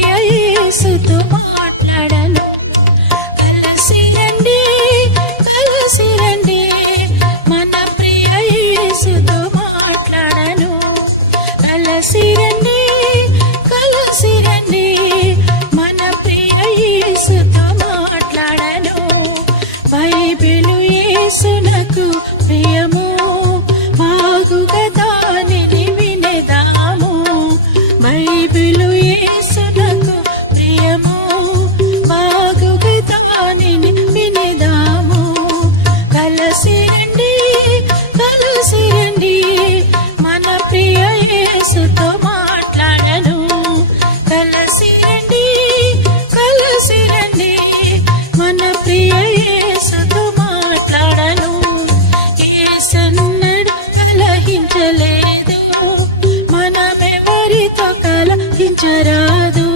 ప్రియ యేసుతో మాట్లాడను. కలిసి రండి మన ప్రియ యేసుతో మాట్లాడను. కలిసి రండి మన ప్రియ యేసుతో మాట్లాడను. బైబిలు యేసునకు ప్రియము, బాగుగా దానిని వినెదాము. బైబిలు యేసునకు ప్రియము, బాగుగా దానిని వినెదాము. కలిసి రండి మన ప్రియ యేసుతో మాట్లాడను. కలిసి రండి మన ప్రియ యేసుతో మాట్లాడను. యేసన్నడు కలహించలేదు, మనమెవరితో కలహించరాదు.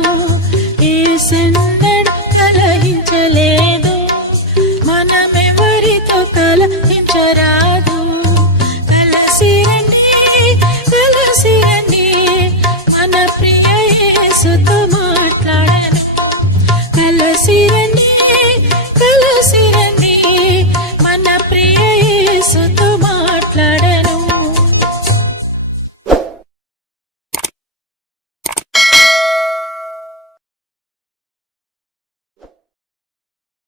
యేసన్న